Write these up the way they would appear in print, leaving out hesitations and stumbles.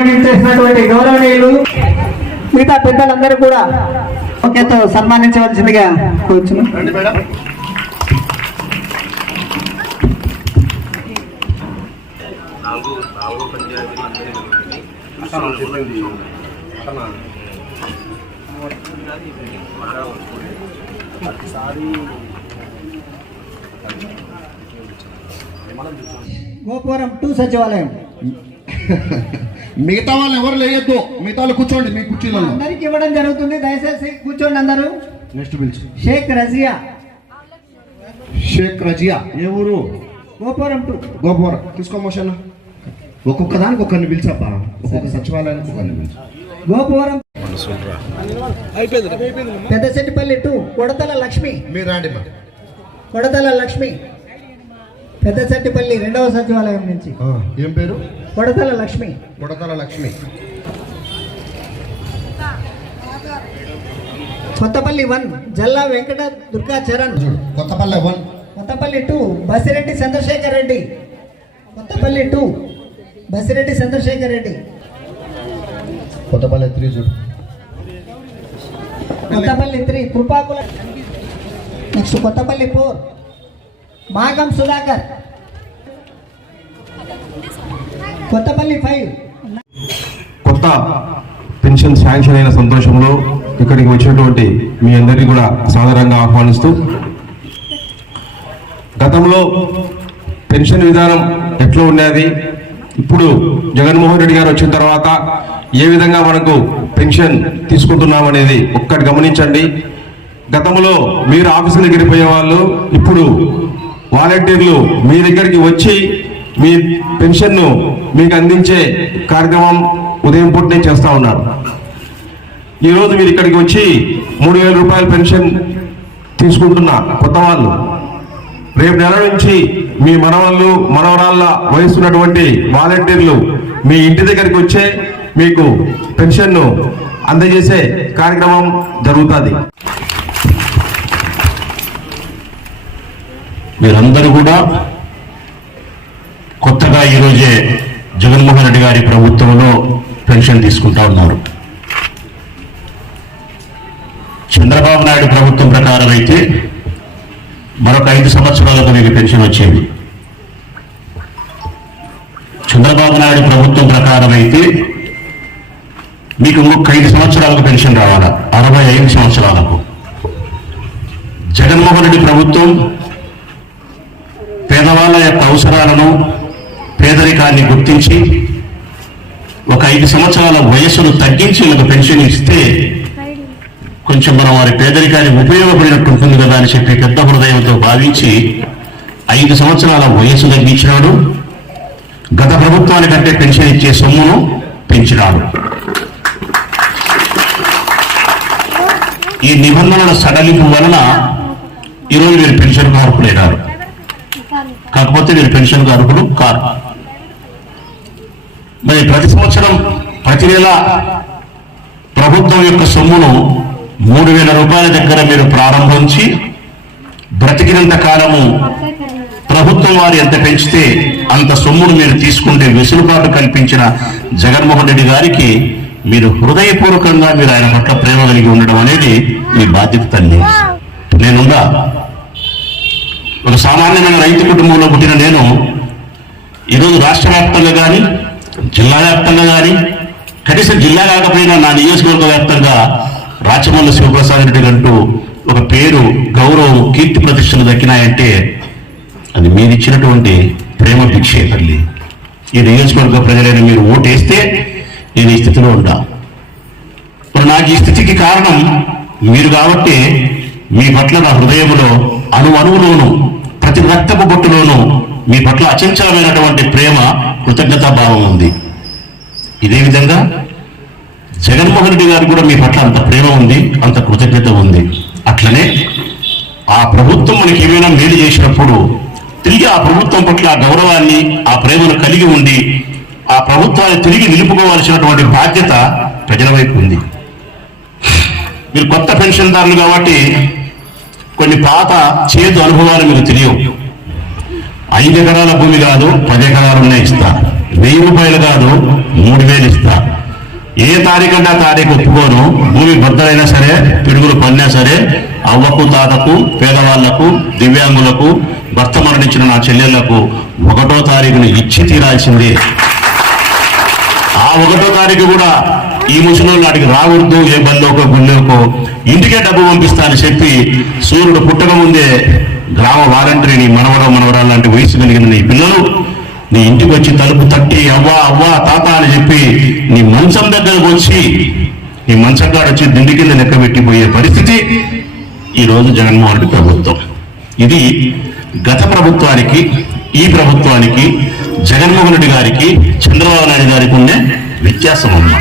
కార్యక్రమానికి చేసినటువంటి గౌరవనీయులు మిగతా పెద్దలందరూ కూడా ఓకేతో సన్మానించవలసిందిగా కోరుచున్నాం. గోపురం 2 సచివాలయం. మిగతా వాళ్ళు ఎవరు లేయొద్దు, మిగతా వాళ్ళు కూర్చోండి మీ కుర్చీలలో. అందరికి ఇవ్వడం జరుగుతుంది, దయచేసి కూర్చోండి అందరూ. నెక్స్ట్ పిలిచి షేక్ రజియా. షేక్ రజియా ఏ ఊరు? గోపురం 2. గోపురం తీసుకో మోషన్. ఒక్కొక్క దానికి ఒకరిని పిలిచప్పా, ఒక్కొక్క సచివాలయానికి ఒకరిని పిలిచి. గోపురం పెద్దచెట్టిపల్లి 2 కొడతల లక్ష్మి. మీరు రాండి మా. కొడతల లక్ష్మి పెద్దచెట్టిపల్లి 2వ సచివాలయం నుంచి. ఏం పేరు? కొడతల లక్ష్మి. కొడతల లక్ష్మి. కొత్తపల్లి 1 జల్లా వెంకట దుర్గా చరణ్. కొత్తపల్లి 1. కొత్తపల్లి 2 బసిరెడ్డి చంద్రశేఖర్ రెడ్డి. కొత్తపల్లి 2 బసిరెడ్డి చంద్రశేఖర్ రెడ్డి. కొత్తపల్లి 3 చూడు. కొత్తపల్లి 3 కృపాకుల. నెక్స్ట్ కొత్తపల్లి 4 మాగం సుధాకర్. కొత్తపల్లి 5 కొత్త పెన్షన్ శాంక్షన్ అయిన సంతోషంలో ఇక్కడికి వచ్చినటువంటి మీ అందరినీ కూడా సాదరంగా ఆహ్వానిస్తూ, గతంలో పెన్షన్ విధానం ఎట్లా ఉండేది, ఇప్పుడు జగన్మోహన్ రెడ్డి గారు వచ్చిన తర్వాత ఏ విధంగా మనకు పెన్షన్ తీసుకుంటున్నాం అనేది ఒక్కటి గమనించండి. గతంలో మీరు ఆఫీసు దగ్గరికి పోయేవాళ్ళు, ఇప్పుడు వాలంటీర్లు మీ దగ్గరికి వచ్చి మీ పెన్షన్ను మీకు అందించే కార్యక్రమం ఉదయం పూటనే చేస్తూ ఉన్నారు. ఈరోజు మీరు ఇక్కడికి వచ్చి 3,000 రూపాయల పెన్షన్ తీసుకుంటున్న కొత్త వాళ్ళు, రేపు నెల నుంచి మీ మనవాళ్ళు మనవరాళ్ళ వయసున్నటువంటి వాలంటీర్లు మీ ఇంటి దగ్గరికి వచ్చే మీకు పెన్షన్ను అందజేసే కార్యక్రమం జరుగుతుంది. మీరందరూ కూడా కొత్తగా ఈరోజే జగన్మోహన్ రెడ్డి గారి ప్రభుత్వంలో పెన్షన్ తీసుకుంటా ఉన్నారు. చంద్రబాబు నాయుడు ప్రభుత్వం ప్రకారం అయితే మరొక 5 సంవత్సరాలకు మీకు పెన్షన్ వచ్చేది. చంద్రబాబు నాయుడు ప్రభుత్వం ప్రకారం అయితే మీకు ఇంకొక 5 సంవత్సరాలకు పెన్షన్ రావాలా, 65 సంవత్సరాలకు. జగన్మోహన్ రెడ్డి ప్రభుత్వం పేదవాళ్ళ యొక్క అవసరాలను, పేదరికాన్ని గుర్తించి ఒక 5 సంవత్సరాల వయస్సును తగ్గించి మీకు పెన్షన్ ఇస్తే కొంచెం మనం వారి పేదరికానికి ఉపయోగపడినట్టు ఉంటుంది కదా అని చెప్పి పెద్ద హృదయంతో భావించి 5 సంవత్సరాల వయస్సు తగ్గించినాడు. గత ప్రభుత్వానికంటే పెన్షన్ ఇచ్చే సొమ్మును పెంచినాడు. ఈ నిబంధనల సడలింపు వలన ఈరోజు మీరు పెన్షన్ అర్హులైనారు. కాకపోతే మీరు పెన్షన్ అర్హులు కారు. మరి ప్రతి సంవత్సరం ప్రతి నెల ప్రభుత్వం యొక్క సొమ్మును 3,000 రూపాయల దగ్గర మీరు ప్రారంభించి బ్రతికినంత కాలము ప్రభుత్వం వారు ఎంత పెంచితే అంత సొమ్మును మీరు తీసుకుంటే వెసులుబాటు కల్పించిన జగన్మోహన్ రెడ్డి గారికి మీరు హృదయపూర్వకంగా మీరు ఆయన పట్ల ప్రేమ కలిగి ఉండడం అనేది మీ బాధ్యత. తల్లి, నేనుండా ఒక సామాన్యమైన రైతు కుటుంబంలో పుట్టిన నేను ఈరోజు రాష్ట్ర వ్యాప్తంగా కానీ జిల్లా వ్యాప్తంగా కానీ, కనీసం జిల్లా కాకపోయినా నా నియోజకవర్గ వ్యాప్తంగా రాచమల్లి శివప్రసాద్ రెడ్డి అంటూ ఒక పేరు, గౌరవం, కీర్తి ప్రతిష్టలు దక్కినాయంటే అది మీరిచ్చినటువంటి ప్రేమ భిక్షే. తల్లి, ఈ నియోజకవర్గ ప్రజలైన మీరు ఓటేస్తే నేను ఈ స్థితిలో ఉంటా. మరి నాకు ఈ స్థితికి కారణం మీరు కాబట్టి మీ పట్ల నా హృదయంలో అణువులోను ప్రతి రక్తపు బొట్టులోనూ మీ పట్ల అచంచలమైనటువంటి ప్రేమ, కృతజ్ఞతాభావం ఉంది. ఇదే విధంగా జగన్మోహన్ రెడ్డి గారు కూడా మీ పట్ల అంత ప్రేమ ఉంది, అంత కృతజ్ఞత ఉంది. అట్లనే ఆ ప్రభుత్వం మనకి ఏమైనా మేలు చేసినప్పుడు తిరిగి ఆ ప్రభుత్వం పట్ల ఆ గౌరవాన్ని, ఆ ప్రేమను కలిగి ఉండి ఆ ప్రభుత్వాన్ని తిరిగి నిలుపుకోవాల్సినటువంటి బాధ్యత ప్రజల వైపు ఉంది. మీరు కొత్త పెన్షన్దారులు కాబట్టి కొన్ని పాత చేదు అనుభవాలు మీకు తెలియవు. 5 ఎకరాల భూమి కాదు 10 ఎకరాలున్నా ఇస్తారు. 1000 రూపాయలు కాదు 3000 ఇస్తా. ఏ తారీఖంటే ఆ తారీఖు ఒప్పుకోను. భూమి బద్దలైనా సరే, పిడుగులు పడినా సరే, అవ్వకు తాతకు, పేదవాళ్లకు, దివ్యాంగులకు, భర్త మరణించిన నా చెల్లెళ్లకు 1వ తారీఖును ఇచ్చి తీరాల్సిందే. ఆ 1వ తారీఖు కూడా ఈ ముసలోళ్ళు నాటికి రాకూడదు, ఏ బల్లోకో గుళ్ళోకో ఇంటికే డబ్బు పంపిస్తా అని చెప్పి సూర్యుడు పుట్టక ముందే గ్రామ వాలంటీర్ని మనవరాలు లాంటి వయసు కలిగిన నీ పిల్లలు నీ ఇంటికి వచ్చి తలుపు తట్టి అవ్వా అవ్వా తాత అని చెప్పి నీ మంచం దగ్గరకు వచ్చి నీ మంచంగాడు వచ్చి దిండి కింద లెక్క పెట్టిపోయే పరిస్థితి ఈరోజు జగన్మోహన్ రెడ్డి ప్రభుత్వం. ఇది గత ప్రభుత్వానికి ఈ ప్రభుత్వానికి జగన్మోహన్ రెడ్డి గారికి చంద్రబాబు నాయుడు గారికి ఉండే వ్యత్యాసం అమ్మా.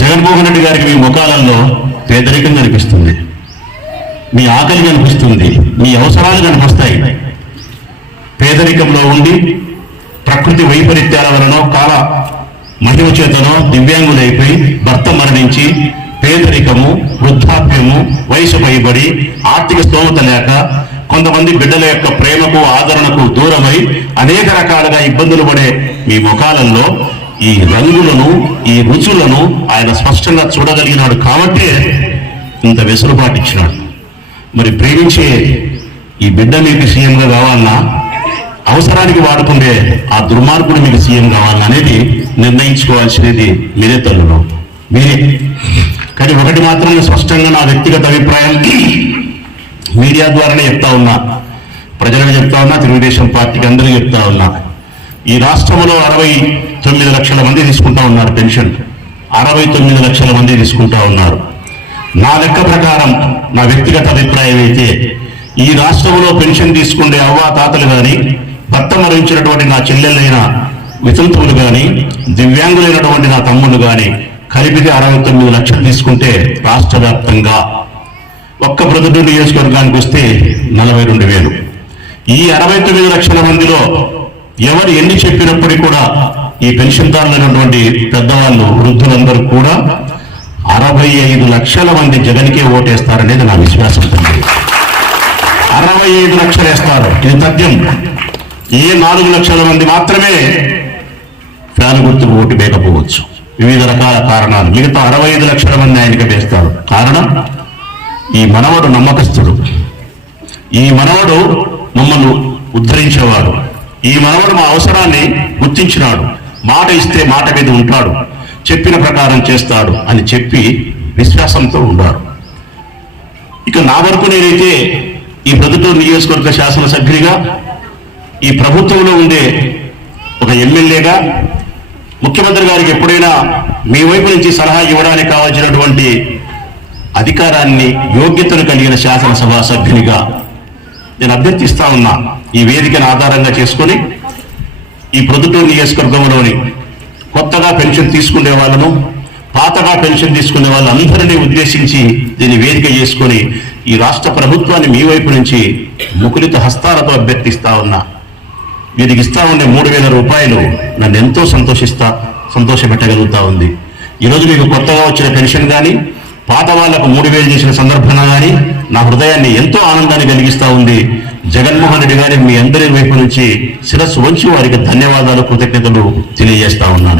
జగన్మోహన్ రెడ్డి గారికి మీ ముఖాలలో పేదరికం కనిపిస్తుంది, మీ ఆకలి కనిపిస్తుంది, మీ అవసరాలు కనిపిస్తాయి. పేదరికంలో ఉండి ప్రకృతి వైపరీత్యాల వలన కాల మహిమ చేతనో దివ్యాంగులైపోయి భర్త మరణించి పేదరికము, వృద్ధాప్యము, వయసు పైబడి ఆర్థిక స్తోమత లేక కొంతమంది బిడ్డల యొక్క ప్రేమకు ఆదరణకు దూరమై అనేక రకాలుగా ఇబ్బందులు పడే మీ ముఖాలలో ఈ రంగులను, ఈ రుచులను ఆయన స్పష్టంగా చూడగలిగినాడు కాబట్టి ఇంత వెసులుబాటు ఇచ్చినాడు. మరి ప్రేమించే ఈ బిడ్డ మీకు సీఎంగా కావాలన్నా, అవసరానికి వాడుకుంటే ఆ దుర్మార్గుడు మీకు సీఎం కావాలన్నా అనేది నిర్ణయించుకోవాల్సినది మీరే తల్లులో, మీరే. కానీ ఒకటి మాత్రం స్పష్టంగా నా వ్యక్తిగత అభిప్రాయం మీడియా ద్వారానే చెప్తా ఉన్నా, ప్రజలకు చెప్తా ఉన్నా, తెలుగుదేశం పార్టీకి అందరికీ చెప్తా ఉన్నా. ఈ రాష్ట్రంలో 69 లక్షల మంది తీసుకుంటా ఉన్నారు పెన్షన్. 69 లక్షల మంది తీసుకుంటా ఉన్నారు. నా లెక్క ప్రకారం, నా వ్యక్తిగత అభిప్రాయం అయితే ఈ రాష్ట్రంలో పెన్షన్ తీసుకునే అవ్వ తాతలు కానీ, భర్త మరణించినటువంటి నా చెల్లెళ్ళైన వితంతువులు కానీ, దివ్యాంగులైనటువంటి నా తమ్ముళ్ళు కానీ కలిపితే 69 లక్షలు తీసుకుంటే రాష్ట్ర వ్యాప్తంగా ఒక్క ప్రొద్దుటూరు నియోజకవర్గానికి వస్తే 42,000. ఈ 69 లక్షల మందిలో ఎవరు ఎన్ని చెప్పినప్పటికీ కూడా ఈ పెన్షన్దారులైనటువంటి పెద్దవాళ్ళు, వృద్ధులందరూ కూడా 65 లక్షల మంది జగన్కే ఓటేస్తారనేది నా విశ్వాసం. 65 లక్షలు వేస్తారు, ఇది తథ్యం. ఏ 4 లక్షల మంది మాత్రమే ఫ్యాన్ గుర్తుకు ఓటు వేయకపోవచ్చు, వివిధ రకాల కారణాలు. మిగతా 65 లక్షల మంది ఆయనకి వేస్తారు. కారణం, ఈ మనవడు నమ్మకస్తుడు, ఈ మనవడు మమ్మల్ని ఉద్ధరించేవాడు, ఈ మనవడు మా అవసరాన్ని గుర్తించినాడు, మాట ఇస్తే మాట మీద ఉంటాడు, చెప్పిన ప్రకారం చేస్తాడు అని చెప్పి విశ్వాసంతో ఉన్నారు. ఇక నా వరకు నేనైతే ఈ ప్రొద్దుటూరు నియోజకవర్గ శాసనసభ్యుడిగా, ఈ ప్రభుత్వంలో ఉండే ఒక ఎమ్మెల్యేగా, ముఖ్యమంత్రి గారికి ఎప్పుడైనా మీ వైపు నుంచి సలహా ఇవ్వడానికి కావాల్సినటువంటి అధికారాన్ని, యోగ్యతను కలిగిన శాసనసభ సభ్యునిగా నేను అభ్యర్థిస్తా ఉన్నా. ఈ వేదికను ఆధారంగా చేసుకొని ఈ ప్రొద్దుటూరు నియోజకవర్గంలోని కొత్తగా పెన్షన్ తీసుకునే వాళ్ళను, పాతగా పెన్షన్ తీసుకునే వాళ్ళందరినీ ఉద్దేశించి దీన్ని వేదిక చేసుకొని ఈ రాష్ట్ర ప్రభుత్వాన్ని మీ వైపు నుంచి ముకులిత హస్తాలతో అభ్యర్థిస్తా ఉన్నా. వీరికి ఇస్తా ఉండే 3,000 రూపాయలు నన్ను ఎంతో సంతోషపెట్టగలుగుతా ఉంది. ఈరోజు మీకు కొత్తగా వచ్చిన పెన్షన్ కానీ, పాత వాళ్లకు 3,000 చేసిన సందర్భంగా కానీ నా హృదయాన్ని ఎంతో ఆనందాన్ని కలిగిస్తా ఉంది. జగన్మోహన్ రెడ్డి గారి మీ అందరి వైపు నుంచి శిరస్సు వంచి వారికి ధన్యవాదాలు, కృతజ్ఞతలు తెలియజేస్తా ఉన్నాను.